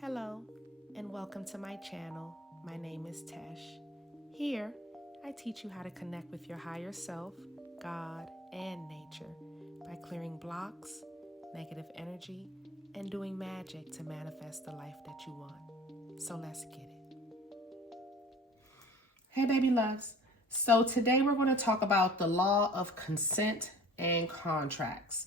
Hello, and welcome to my channel. My name is Tesh. Here, I teach you how to connect with your higher self, God, and nature by clearing blocks, negative energy, and doing magic to manifest the life that you want. So let's get it. Hey, baby loves. So today we're going to talk about the law of consent and contracts.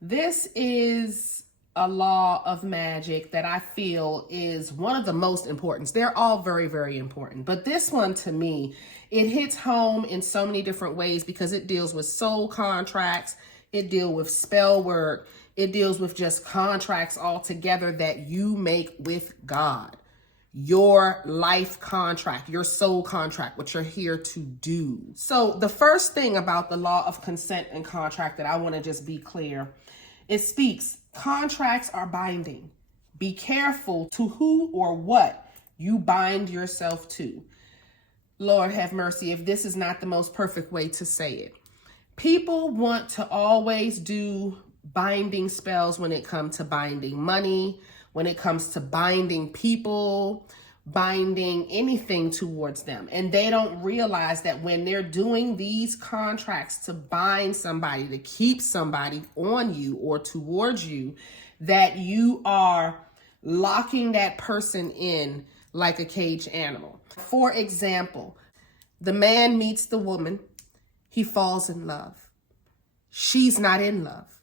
This is a law of magic that I feel is one of the most important. They're all very, very important. But this one, to me, it hits home in so many different ways because it deals with soul contracts. It deals with spell work. It deals with just contracts altogether that you make with God. Your life contract, your soul contract, what you're here to do. So the first thing about the law of consent and contract that I want to just be clear, it speaks, contracts are binding. Be careful to who or what you bind yourself to. Lord have mercy if this is not the most perfect way to say it. People want to always do binding spells when it comes to binding money, when it comes to binding people, binding anything towards them. And they don't realize that when they're doing these contracts to bind somebody, to keep somebody on you or towards you, that you are locking that person in like a caged animal. For example, the man meets the woman, he falls in love. She's not in love,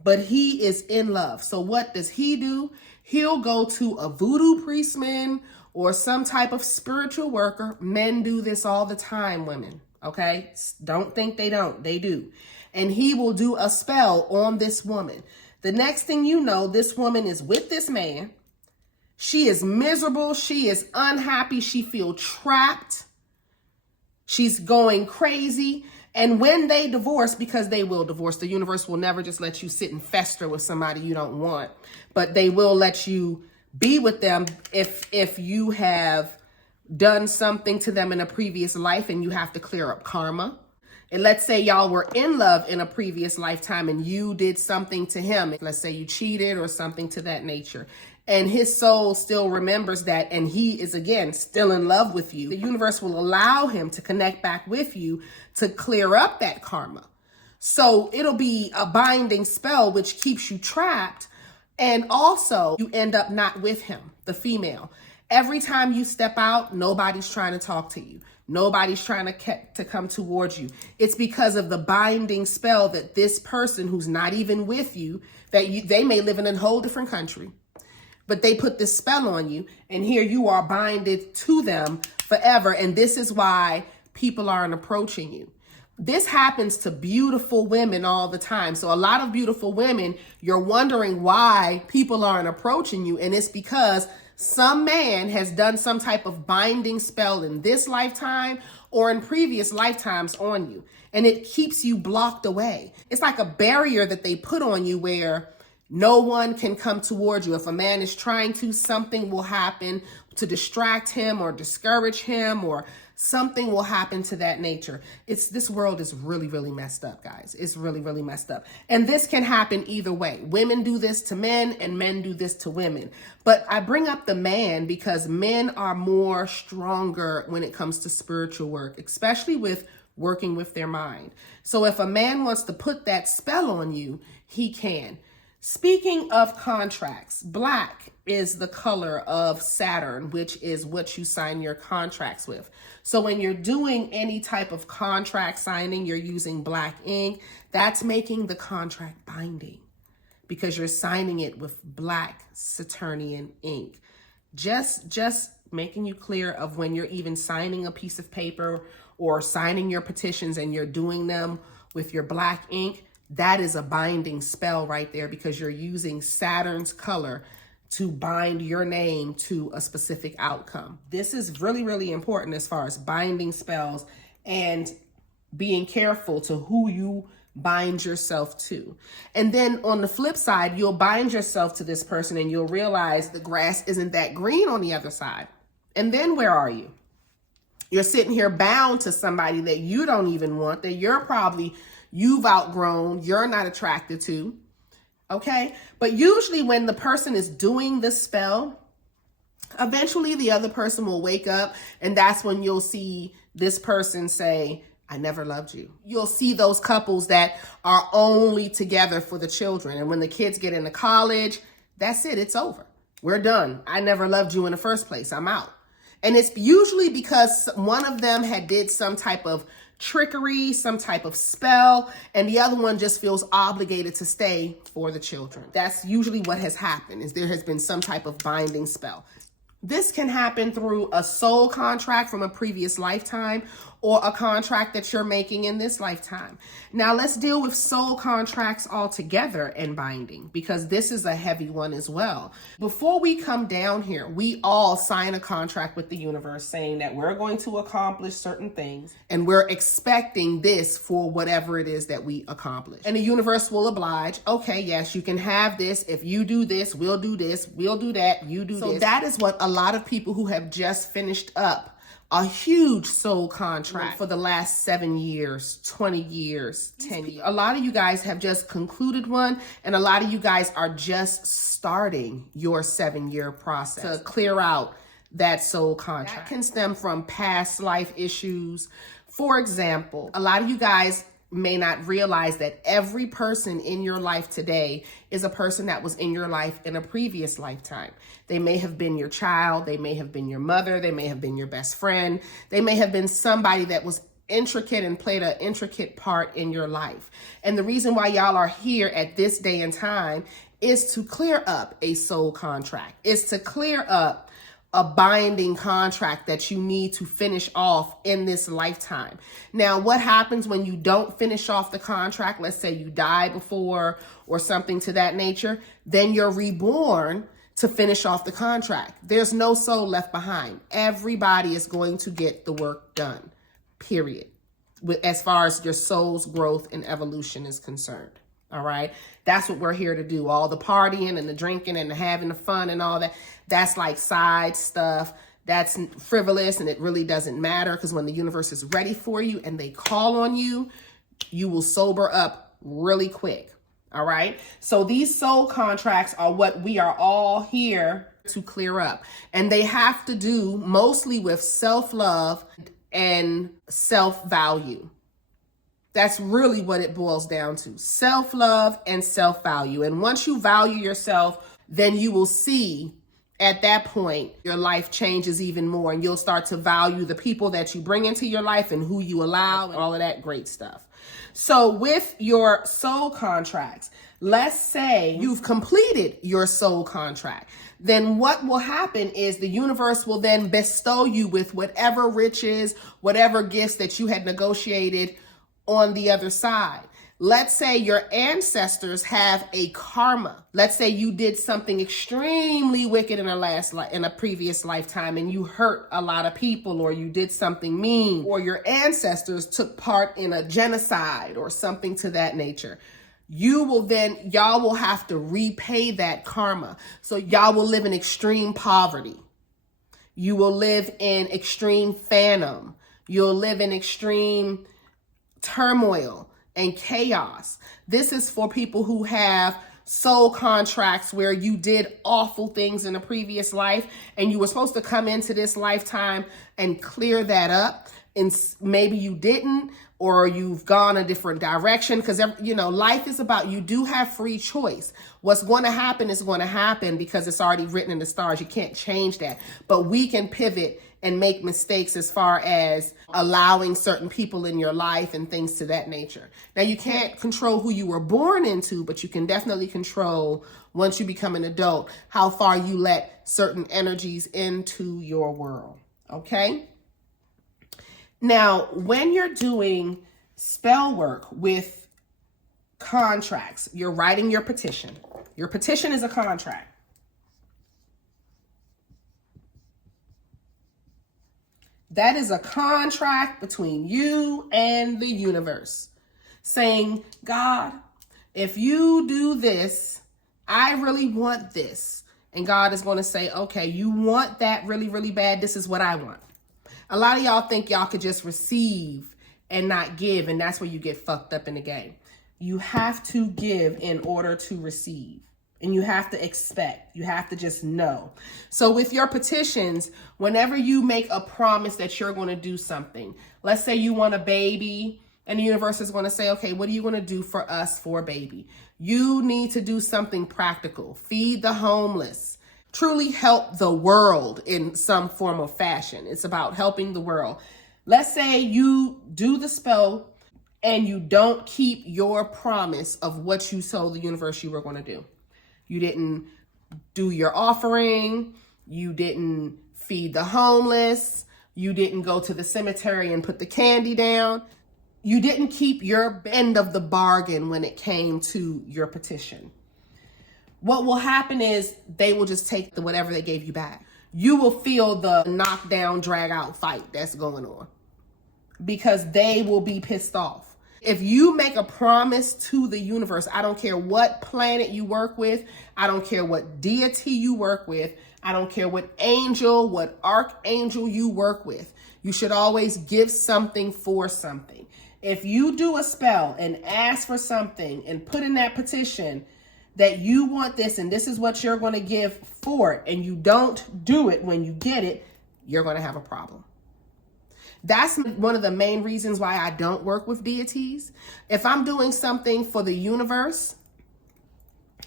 but he is in love. So what does he do? He'll go to a voodoo priestman or some type of spiritual worker. Men do this all the time, women, okay? Don't think they don't, they do. And he will do a spell on this woman. The next thing you know, this woman is with this man. She is miserable, she is unhappy, she feels trapped. She's going crazy. And when they divorce, because they will divorce, the universe will never just let you sit and fester with somebody you don't want, but they will let you be with them if you have done something to them in a previous life and you have to clear up karma. And let's say y'all were in love in a previous lifetime and you did something to him. Let's say you cheated or something to that nature. And his soul still remembers that, and he is, again, still in love with you. The universe will allow him to connect back with you to clear up that karma. So it'll be a binding spell which keeps you trapped, and also you end up not with him, the female. Every time you step out, nobody's trying to talk to you. Nobody's trying to come towards you. It's because of the binding spell that this person who's not even with you, they may live in a whole different country, but they put this spell on you, and here you are binded to them forever. And this is why people aren't approaching you. This happens to beautiful women all the time. So a lot of beautiful women, you're wondering why people aren't approaching you. And it's because some man has done some type of binding spell in this lifetime or in previous lifetimes on you. And it keeps you blocked away. It's like a barrier that they put on you where no one can come towards you. If a man is trying to, something will happen to distract him or discourage him, or something will happen to that nature. This world is really, really messed up, guys. It's really, really messed up. And this can happen either way. Women do this to men and men do this to women. But I bring up the man because men are more stronger when it comes to spiritual work, especially with working with their mind. So if a man wants to put that spell on you, he can. Speaking of contracts, black is the color of Saturn, which is what you sign your contracts with. So when you're doing any type of contract signing, you're using black ink. That's making the contract binding because you're signing it with black Saturnian ink. Just making you clear of when you're even signing a piece of paper or signing your petitions and you're doing them with your black ink. That is a binding spell right there because you're using Saturn's color to bind your name to a specific outcome. This is really, really important as far as binding spells and being careful to who you bind yourself to. And then on the flip side, you'll bind yourself to this person and you'll realize the grass isn't that green on the other side. And then where are you? You're sitting here bound to somebody that you don't even want, that you've outgrown, you're not attracted to, okay? But usually when the person is doing the spell, Eventually, the other person will wake up, and that's when you'll see this person say, I never loved you. You'll see those couples that are only together for the children. And when the kids get into college, that's it. It's over. We're done. I never loved you in the first place. I'm out. And it's usually because one of them had did some type of trickery, some type of spell, and the other one just feels obligated to stay for the children. That's usually what has happened, is there has been some type of binding spell. This can happen through a soul contract from a previous lifetime or a contract that you're making in this lifetime. Now let's deal with soul contracts altogether and binding, because this is a heavy one as well. Before we come down here, we all sign a contract with the universe saying that we're going to accomplish certain things and we're expecting this for whatever it is that we accomplish. And the universe will oblige. Okay, yes, you can have this. If you do this, we'll do this. We'll do that. You do this. So that is what a lot of people who have just finished up a huge soul contract for the last 7 years, 20 years, 10 years. A lot of you guys have just concluded one, and a lot of you guys are just starting your 7-year process to clear out that soul contract. That can stem from past life issues. For example, a lot of you guys may not realize that every person in your life today is a person that was in your life in a previous lifetime. They may have been your child, they may have been your mother, they may have been your best friend, they may have been somebody that was intricate and played an intricate part in your life. And the reason why y'all are here at this day and time is to clear up a soul contract, is to clear up a binding contract that you need to finish off in this lifetime. Now, what happens when you don't finish off the contract? Let's say you die before or something to that nature, then you're reborn to finish off the contract. There's no soul left behind. Everybody is going to get the work done, period, as far as your soul's growth and evolution is concerned. All right. That's what we're here to do. All the partying and the drinking and the having the fun and all that. That's like side stuff. That's frivolous, and it really doesn't matter, because when the universe is ready for you and they call on you, you will sober up really quick. All right. So these soul contracts are what we are all here to clear up. And they have to do mostly with self-love and self-value. That's really what it boils down to. Self-love and self-value. And once you value yourself, then you will see at that point, your life changes even more, and you'll start to value the people that you bring into your life and who you allow and all of that great stuff. So with your soul contracts, let's say you've completed your soul contract. Then what will happen is the universe will then bestow you with whatever riches, whatever gifts that you had negotiated on the other side. Let's say your ancestors have a karma. Let's say you did something extremely wicked in a previous lifetime, and you hurt a lot of people, or you did something mean, or your ancestors took part in a genocide or something to that nature. Y'all will have to repay that karma. So y'all will live in extreme poverty. You will live in extreme phantom. You'll live in extreme turmoil and chaos. This is for people who have soul contracts where you did awful things in a previous life, and you were supposed to come into this lifetime and clear that up. And maybe you didn't, or you've gone a different direction, because, life is about, you do have free choice. What's going to happen is going to happen because it's already written in the stars. You can't change that. But we can pivot and make mistakes as far as allowing certain people in your life and things to that nature. Now, you can't control who you were born into, but you can definitely control, once you become an adult, how far you let certain energies into your world. Okay? Now, when you're doing spell work with contracts, you're writing your petition. Your petition is a contract. That is a contract between you and the universe, saying, God, if you do this, I really want this. And God is going to say, okay, you want that really, really bad. This is what I want. A lot of y'all think y'all could just receive and not give, and that's where you get fucked up in the game. You have to give in order to receive. and you have to expect. You have to just know. So with your petitions, whenever you make a promise that you're going to do something, let's say you want a baby, and the universe is going to say, okay, what are you going to do for us for a baby? You need to do something practical. Feed the homeless. Truly help the world in some form or fashion. It's about helping the world. Let's say you do the spell and you don't keep your promise of what you told the universe you were going to do. You didn't do your offering. You didn't feed the homeless. You didn't go to the cemetery and put the candy down. You didn't keep your end of the bargain when it came to your petition. What will happen is they will just take whatever they gave you back. You will feel the knockdown, drag out fight that's going on because they will be pissed off. If you make a promise to the universe, I don't care what planet you work with, I don't care what deity you work with, I don't care what angel, what archangel you work with, you should always give something for something. If you do a spell and ask for something and put in that petition that you want this and this is what you're going to give for it, and you don't do it when you get it, you're going to have a problem. That's one of the main reasons why I don't work with deities. If I'm doing something for the universe,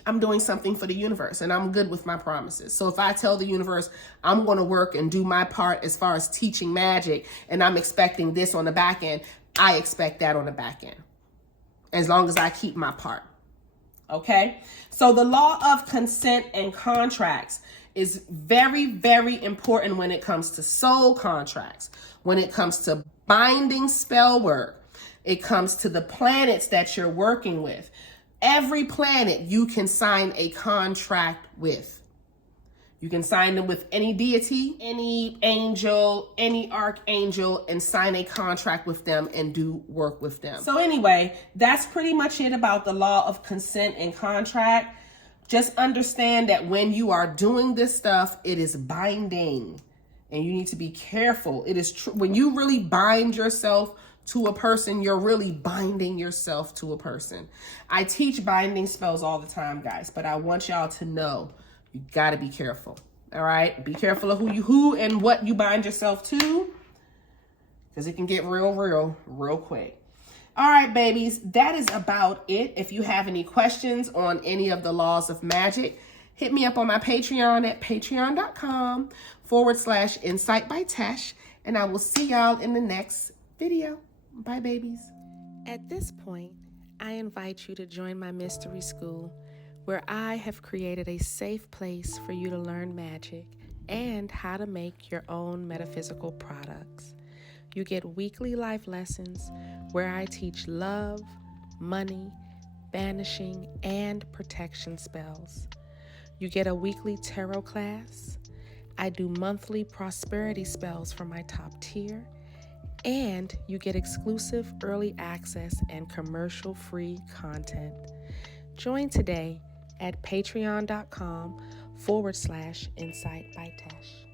I'm doing something for the universe and I'm good with my promises. So if I tell the universe I'm going to work and do my part as far as teaching magic and I'm expecting this on the back end, I expect that on the back end, as long as I keep my part. Okay? So the law of consent and contracts is very, very important when it comes to soul contracts, when it comes to binding spell work, it comes to the planets that you're working with. Every planet you can sign a contract with. You can sign them with any deity, any angel, any archangel, and sign a contract with them and do work with them. So anyway, that's pretty much it about the law of consent and contract. Just understand that when you are doing this stuff, it is binding and you need to be careful. It is true. When you really bind yourself to a person, you're really binding yourself to a person. I teach binding spells all the time, guys, but I want y'all to know you got to be careful. All right. Be careful of who and what you bind yourself to, because it can get real quick. All right, babies, that is about it. If you have any questions on any of the laws of magic, hit me up on my Patreon at patreon.com/Insight by Tesh, and I will see y'all in the next video. Bye, babies. At this point, I invite you to join my mystery school, where I have created a safe place for you to learn magic and how to make your own metaphysical products. You get weekly life lessons where I teach love, money, banishing, and protection spells. You get a weekly tarot class. I do monthly prosperity spells for my top tier. And you get exclusive early access and commercial-free content. Join today at patreon.com/Insight by Tesh.